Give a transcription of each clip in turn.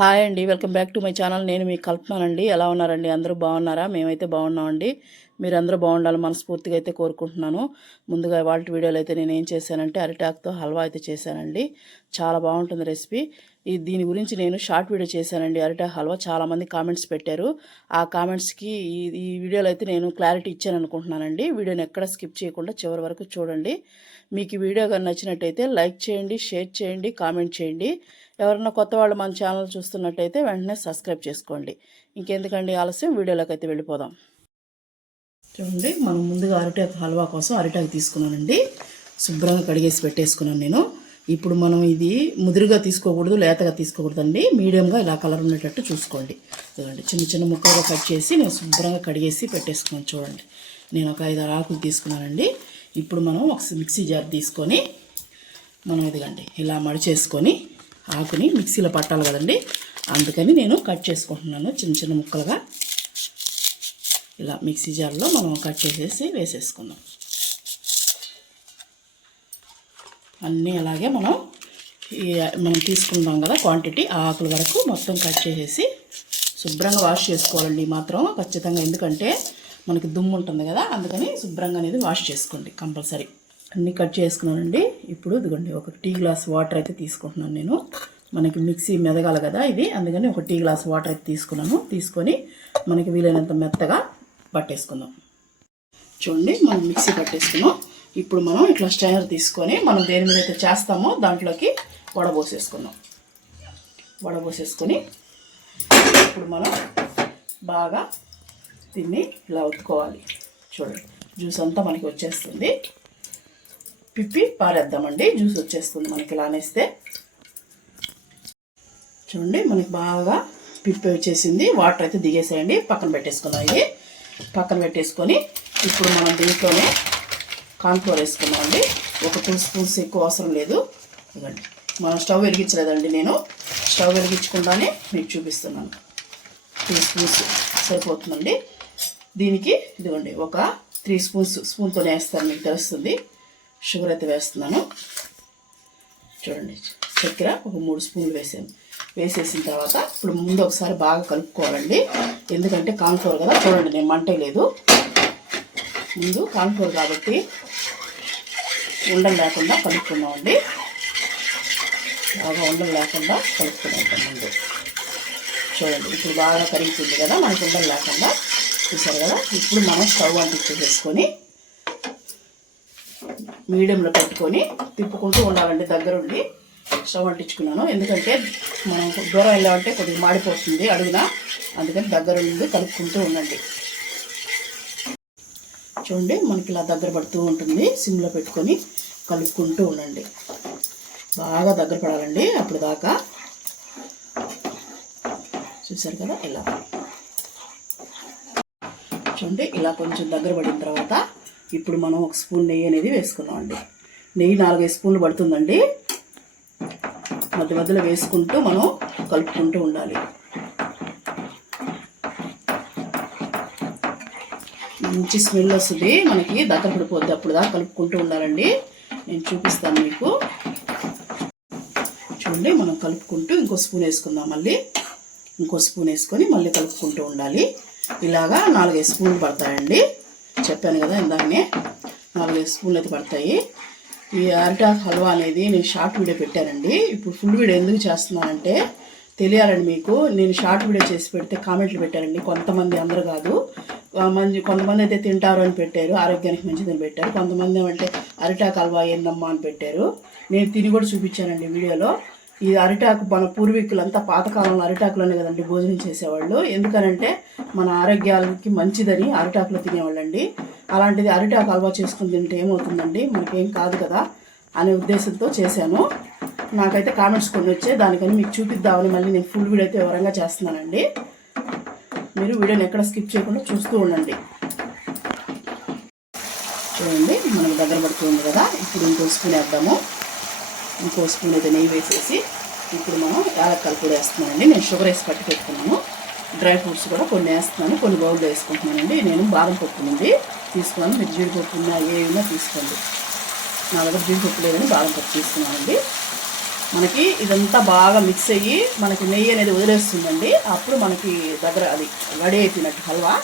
Hi అండి. Welcome back to my channel. నేను మీకు కల్పనానండి. ఎలా ఉన్నారండి? అందరూ బాగున్నారా? మేమైతే బాగున్నామండి. మీరందరూ బాగుండాలని మనస్ఫూర్తిగా అయితే కోరుకుంటున్నాను. ముందుగా ఇవాల్టి వీడియోలో అయితే నేను ఏం చేశానంటే అరిటాకుతో హల్వా అయితే చేశానండి. చాలా బాగుంటుంది రెసిపీ. దీని గురించి నేను షార్ట్ వీడియో చేశానండి. అరిటాకు హల్వా చాలామంది కామెంట్స్ పెట్టారు. ఆ కామెంట్స్కి ఈ వీడియోలో అయితే నేను క్లారిటీ ఇచ్చాను అనుకుంటున్నానండి. వీడియోని ఎక్కడ స్కిప్ చేయకుండా చివరి వరకు చూడండి. మీకు ఈ వీడియో కానీ నచ్చినట్టయితే లైక్ చేయండి, షేర్ చేయండి, కామెంట్ చేయండి. ఎవరైనా కొత్త వాళ్ళు మన ఛానల్ చూస్తున్నట్టయితే వెంటనే సబ్స్క్రైబ్ చేసుకోండి. ఇంకెందుకండి ఆలస్యం, వీడియోలోకి అయితే వెళ్ళిపోదాం. చూడండి, మనం ముందుగా అరిటాకు హల్వా కోసం అరిటాకు తీసుకున్నానండి. శుభ్రంగా కడిగేసి పెట్టేసుకున్నాను నేను. ఇప్పుడు మనం ఇది ముదురుగా తీసుకోకూడదు, లేతగా తీసుకోకూడదండి. మీడియంగా ఇలా కలర్ ఉండేటట్టు చూసుకోండి. చూడండి, చిన్న చిన్న ముక్కలుగా కట్ చేసి నేను శుభ్రంగా కడిగేసి పెట్టేసుకున్నాను. చూడండి, నేను ఒక 5-6 ఆకులు తీసుకున్నానండి. ఇప్పుడు మనం ఒక మిక్సీ జార్ తీసుకొని మనం ఇదిగండి ఇలా మడిచేసుకొని ఆకుని మిక్సీలో పట్టాలి కదండి, అందుకని నేను కట్ చేసుకుంటున్నాను చిన్న చిన్న ముక్కలుగా. ఇలా మిక్సీ జార్లో మనం కట్ చేసేసి వేసేసుకుందాం. అన్నీ అలాగే మనం తీసుకుంటాం కదా క్వాంటిటీ, ఆ ఆకుల వరకు మొత్తం కట్ చేసేసి శుభ్రంగా వాష్ చేసుకోవాలండి మాత్రం ఖచ్చితంగా. ఎందుకంటే మనకి దుమ్ము ఉంటుంది కదా, అందుకని శుభ్రంగా అనేది వాష్ చేసుకోండి కంపల్సరీ. అన్నీ కట్ చేసుకున్నానండి. ఇప్పుడు ఇదిగోండి ఒక టీ గ్లాస్ వాటర్ అయితే తీసుకుంటున్నాను నేను. మనకి మిక్సీ మెదగాలి కదా ఇది, అందుకని ఒక టీ గ్లాస్ వాటర్ అయితే తీసుకున్నాను. తీసుకొని మనకి వీలైనంత మెత్తగా పట్టేసుకుందాం. చూడండి, మనం మిక్సీ పట్టేసుకున్నాం. ఇప్పుడు మనం ఇట్లా స్ట్రైనర్ తీసుకొని మనం దేని మీద అయితే చేస్తామో దాంట్లోకి వడబోసేసుకుందాం. వడబోసేసుకొని ఇప్పుడు మనం బాగా దీన్ని ఇలా ఉత్తుకోవాలి. చూడండి, జ్యూస్ అంతా మనకి వచ్చేస్తుంది. పిప్పి పారేద్దామండి, జ్యూస్ వచ్చేస్తుంది మనకి ఇలా అనేస్తే. చూడండి, మనకి బాగా పిప్పి వచ్చేసింది. వాటర్ అయితే దిగేసేయండి. పక్కన పెట్టేసుకుందాం. ఇది పక్కన పెట్టేసుకొని ఇప్పుడు మనం దీంట్లోనే కార్న్ఫ్లోర్ వేసుకున్నామండి. ఒక 2 స్పూన్స్ ఎక్కువ అవసరం లేదు. ఇవ్వండి, మనం స్టవ్ వెలిగించలేదండి, నేను స్టవ్ వెలిగించకుండానే మీకు చూపిస్తున్నాను. 2 స్పూన్స్ సరిపోతుందండి. దీనికి ఇదిగోండి ఒక 3 స్పూన్స్ స్పూన్తోనే వేస్తాను, మీకు తెలుస్తుంది. షుగర్ అయితే వేస్తున్నాను. చూడండి, చక్కెర ఒక 3 స్పూన్లు వేసాను. వేసేసిన తర్వాత ఇప్పుడు ముందు ఒకసారి బాగా కలుపుకోవాలండి. ఎందుకంటే కార్న్ఫ్లోర్ కదా. చూడండి, నేను మంటే లేదు. ముందు కార్న్ఫ్లోర్ కాబట్టి ఉండలు లేకుండా కలుపుకున్నామండి. బాగా ఉండలు లేకుండా కలుపుకున్నాం ముందు. చూడండి, ఇప్పుడు బాగా కరిగిపోయింది కదా మనకు ఉండలు లేకుండా. చూసారు కదా. ఇప్పుడు మనం స్టవ్ అంటించేసేసుకొని మీడియంలో పెట్టుకొని తిప్పుకుంటూ ఉండాలండి. దగ్గరుండి స్టవ్ అంటించుకున్నాను. ఎందుకంటే మనం దూరం వెళ్ళామంటే కొద్దిగా మాడిపోతుంది అడుగున, అందుకని దగ్గరుండి కలుపుకుంటూ ఉండండి. చూడండి, మనకి ఇలా దగ్గర పడుతూ ఉంటుంది. సిమ్లో పెట్టుకొని కలుపుకుంటూ ఉండండి. బాగా దగ్గర పడాలండి అప్పుడు దాకా. చూసారు కదా ఇలా. చూడండి, ఇలా కొంచెం దగ్గర పడిన తర్వాత ఇప్పుడు మనం ఒక స్పూన్ నెయ్యి అనేది వేసుకున్నామండి. నెయ్యి 4-5 స్పూన్లు పడుతుందండి. మధ్య మధ్యలో వేసుకుంటూ మనం కలుపుకుంటూ ఉండాలి. మంచి స్మెల్ వస్తుంది మనకి, దగ్గర పడిపోద్ది. అప్పుడు దాకా కలుపుకుంటూ ఉండాలండి. నేను చూపిస్తాను మీకు. చూడండి, మనం కలుపుకుంటూ ఇంకో స్పూన్ వేసుకుందాం. మళ్ళీ ఇంకో స్పూన్ వేసుకొని మళ్ళీ కలుపుకుంటూ ఉండాలి. ఇలాగా 4-5 స్పూన్లు పడతాయండి. చెప్పాను కదా ఇందాకనే, 4-5 స్పూన్లు అయితే పడతాయి. ఈ అరిటాకు హల్వా అనేది నేను షార్ట్ వీడియో పెట్టానండి. ఇప్పుడు ఫుల్ వీడియో ఎందుకు చేస్తున్నానంటే తెలియాలండి మీకు. నేను షార్ట్ వీడియో చేసి పెడితే కామెంట్లు పెట్టారండి కొంతమంది, అందరూ కాదు. కొంతమంది అయితే తింటారు అని పెట్టారు, ఆరోగ్యానికి మంచిదని పెట్టారు. కొంతమంది ఏమంటే అరిటాకు హల్వా ఏందమ్మా అని పెట్టారు. నేను తిని కూడా చూపించానండి వీడియోలో. ఈ అరిటాకు మన పూర్వీకులంతా పాతకాలంలో అరిటాకులోనే కదండి భోజనం చేసేవాళ్ళు. ఎందుకనంటే మన ఆరోగ్యాలకి మంచిదని అరిటాకులో తినేవాళ్ళండి. అలాంటిది అరిటాకు హల్వా చేసుకుని తింటే ఏమవుతుందండి, మనకేం కాదు కదా అనే ఉద్దేశంతో చేశాను. నాకైతే కామెంట్స్ కొన్ని వచ్చాయి, దానికని మీకు చూపిద్దామని మళ్ళీ నేను ఫుల్ వీడియో అయితే వివరంగా చేస్తున్నానండి. మీరు వీడియోని ఎక్కడ స్కిప్ చేయకుండా చూస్తూ ఉండండి. చూడండి, మనకు దగ్గర పడుతుంది కదా. ఇప్పుడు ఇంకో స్పూన్ వేద్దాము. ఇంకో స్పూన్ అయితే నెయ్యి వేసేసి ఇప్పుడు మనం యాలక్కాయలు కూడా వేస్తున్నానండి. నేను షుగర్ వేసి పట్టి పెట్టుకున్నాను. డ్రై ఫ్రూట్స్ కూడా కొన్ని వేస్తున్నాను, కొన్ని బౌల్లో వేసుకుంటున్నానండి. నేను బాదం పప్పు ఉంది తీసుకున్నాను. మీరు జీడిపప్పు ఉన్నా ఏమైనా తీసుకోండి. నా దగ్గర జీడిపప్పు లేదని బాదం పప్పు తీసుకున్నానండి. మనకి ఇదంతా బాగా మిక్స్ అయ్యి మనకి నెయ్యి అనేది వదిలేస్తుందండి. అప్పుడు మనకి దగ్గర అది రెడీ అయిపోయినట్టు హల్వా.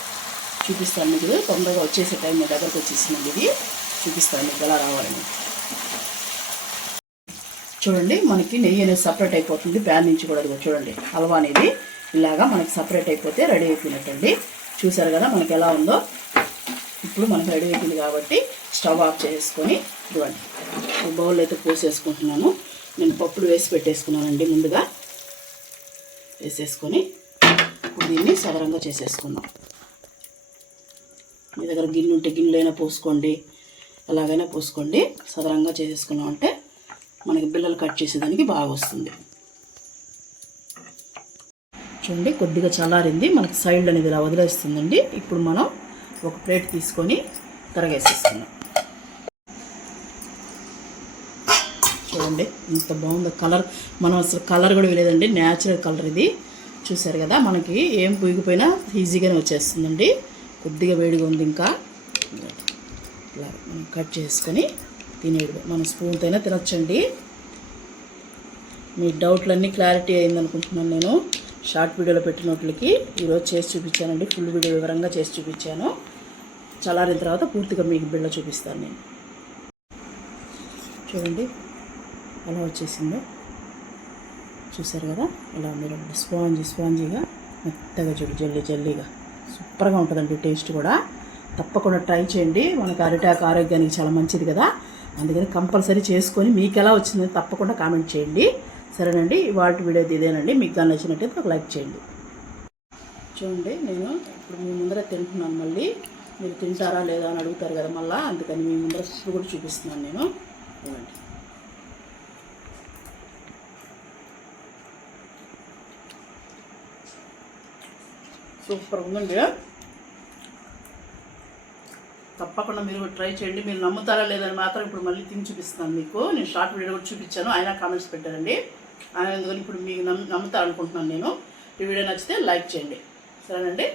చూపిస్తాను మీకు, తొందరగా వచ్చేసే టైం మీ దగ్గరకు వచ్చేసిందండి. ఇది చూపిస్తాను మీకు ఎలా రావాలని. చూడండి మనకి నెయ్యి అనేది సపరేట్ అయిపోతుంది ప్యాన్ నుంచి కూడా. చూడండి హల్వా అనేది ఇలాగా మనకి సపరేట్ అయిపోతే రెడీ అయిపోయినట్టండి. చూసారు కదా మనకి ఎలా ఉందో. ఇప్పుడు మనకి రెడీ అయిపోయింది కాబట్టి స్టవ్ ఆఫ్ చేసుకొని చూడండి బౌల్ అయితే పోసేసుకుంటున్నాను. నేను పప్పులు వేసి పెట్టేసుకున్నానండి ముందుగా. వేసేసుకొని ఇప్పుడు దీన్ని సదరంగా చేసేసుకున్నాం. మీ దగ్గర గిన్నె ఉంటే గిన్నెలైనా పోసుకోండి, ఎలాగైనా పోసుకోండి. సదరంగా చేసేసుకున్నాం అంటే మనకి బిళ్ళలు కట్ చేసేదానికి బాగా వస్తుంది. చూడండి కొద్దిగా చల్లారింది, మనకి సైడ్ అనేది ఇలా వదిలేస్తుందండి. ఇప్పుడు మనం ఒక ప్లేట్ తీసుకొని తరగేసేసుకున్నాం. చూడండి ఇంత బాగుందో కలర్. మనం అసలు కలర్ కూడా వేయలేదండి, న్యాచురల్ కలర్ ఇది. చూసారు కదా మనకి ఏం పుయ్యిపోయినా ఈజీగానే వచ్చేస్తుందండి. కొద్దిగా వేడిగా ఉంది ఇంకా. ఇలా మనం కట్ చేసుకొని తినేది మన స్పూన్తో అయినా తినొచ్చండి. మీ డౌట్లన్నీ క్లారిటీ అయిందనుకుంటున్నాను. నేను షార్ట్ వీడియోలో పెట్టినట్లకి ఈరోజు చేసి చూపించానండి. ఫుల్ వీడియో వివరంగా చేసి చూపించాను. చల్లారిన తర్వాత పూర్తిగా మీకు బిళ్ళ చూపిస్తాను నేను. చూడండి ఎలా వచ్చేసిందో. చూసారు కదా ఎలా ఉంది. స్పాంజీగా మెత్తగా చూడు, జల్లీగా సూపర్గా ఉంటుందండి. టేస్ట్ కూడా తప్పకుండా ట్రై చేయండి. మనకి అరిటాకు ఆరోగ్యానికి చాలా మంచిది కదా, అందుకని కంపల్సరీ చేసుకొని మీకు ఎలా వచ్చిందని తప్పకుండా కామెంట్ చేయండి. సరేనండి, ఇవాళ వీడియో ఇదేనండి. మీకు కానీ నచ్చినట్టయితే ఒక లైక్ చేయండి. చూడండి నేను ఇప్పుడు మీ ముందర తింటున్నాను. మళ్ళీ మీరు తింటారా లేదా అని అడుగుతారు కదా మళ్ళీ, అందుకని మీ ముందర ఇప్పుడు కూడా చూపిస్తున్నాను నేను. చూడండి సూపర్ ఉందండి. తప్పకుండా మీరు ట్రై చేయండి. మీరు నమ్ముతారా లేదని మాత్రం ఇప్పుడు మళ్ళీ తిని చూపిస్తున్నాను మీకు. నేను షార్ట్ వీడియో కూడా చూపించాను, ఆయన కామెంట్స్ పెట్టారండి. ఆయన ఎందుకని ఇప్పుడు మీకు నమ్ముతారనుకుంటున్నాను నేను. ఈ వీడియో నచ్చితే లైక్ చేయండి. సరేనండి.